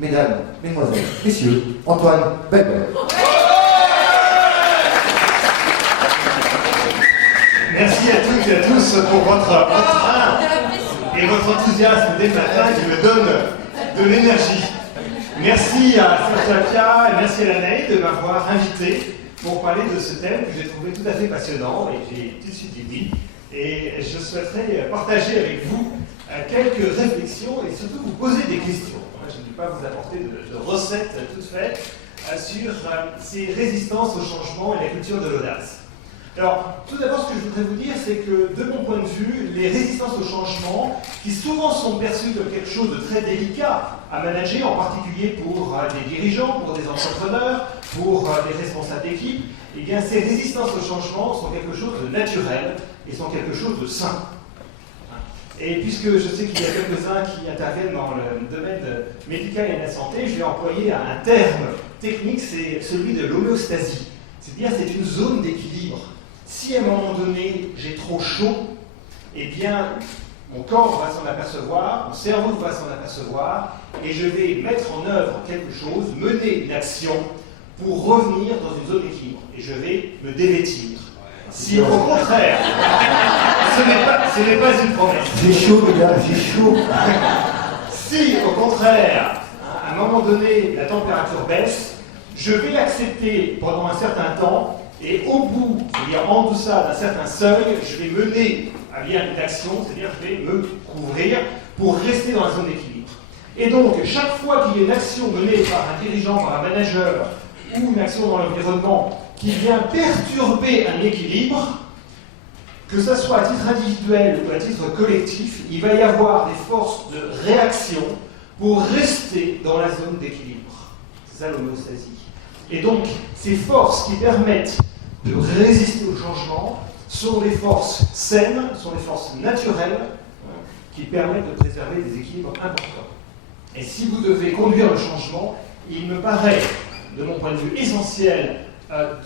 Mesdames, Mesdemoiselles, Messieurs, Antoine Belbel. Merci à toutes et à tous pour votre entrain et votre enthousiasme dès le matin qui me donne de l'énergie. Merci à Saint-Pia et merci à l'ANAE de m'avoir invité pour parler de ce thème que j'ai trouvé tout à fait passionnant et j'ai tout de suite dit oui. Et je souhaiterais partager avec vous quelques réflexions et surtout vous poser des questions. Je ne vais pas vous apporter de recettes toutes faites sur ces résistances au changement et la culture de l'audace. Alors, tout d'abord, ce que je voudrais vous dire, c'est que, de mon point de vue, les résistances au changement, qui souvent sont perçues comme quelque chose de très délicat à manager, en particulier pour des dirigeants, pour des entrepreneurs, pour des responsables d'équipe, eh bien, ces résistances au changement sont quelque chose de naturel et sont quelque chose de sain. Et puisque je sais qu'il y a quelques-uns qui interviennent dans le domaine médical et de la santé, je vais employer un terme technique, c'est celui de l'homéostasie. C'est-à-dire, c'est une zone d'équilibre. Si à un moment donné, j'ai trop chaud, eh bien, mon corps va s'en apercevoir, mon cerveau va s'en apercevoir, et je vais mettre en œuvre quelque chose, mener une action pour revenir dans une zone d'équilibre. Et je vais me dévêtir. Si au contraire, ce n'est pas une promesse. J'ai chaud, les gars, j'ai chaud. Si au contraire, à un moment donné, la température baisse, je vais l'accepter pendant un certain temps, et au bout, c'est-à-dire en deçà d'un certain seuil, je vais mener à bien une action, c'est-à-dire je vais me couvrir pour rester dans la zone d'équilibre. Et donc, chaque fois qu'il y a une action menée par un dirigeant, par un manager, ou une action dans l'environnement qui vient perturber un équilibre, que ce soit à titre individuel ou à titre collectif, il va y avoir des forces de réaction pour rester dans la zone d'équilibre. C'est ça l'homéostasie. Et donc, ces forces qui permettent de résister au changement sont des forces saines, sont des forces naturelles qui permettent de préserver des équilibres importants. Et si vous devez conduire le changement, il me paraît, de mon point de vue, essentiel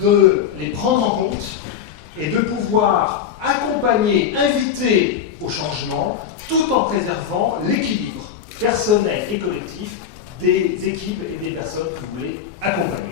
de les prendre en compte et de pouvoir accompagner, inviter au changement, tout en préservant l'équilibre personnel et collectif des équipes et des personnes que vous voulez accompagner.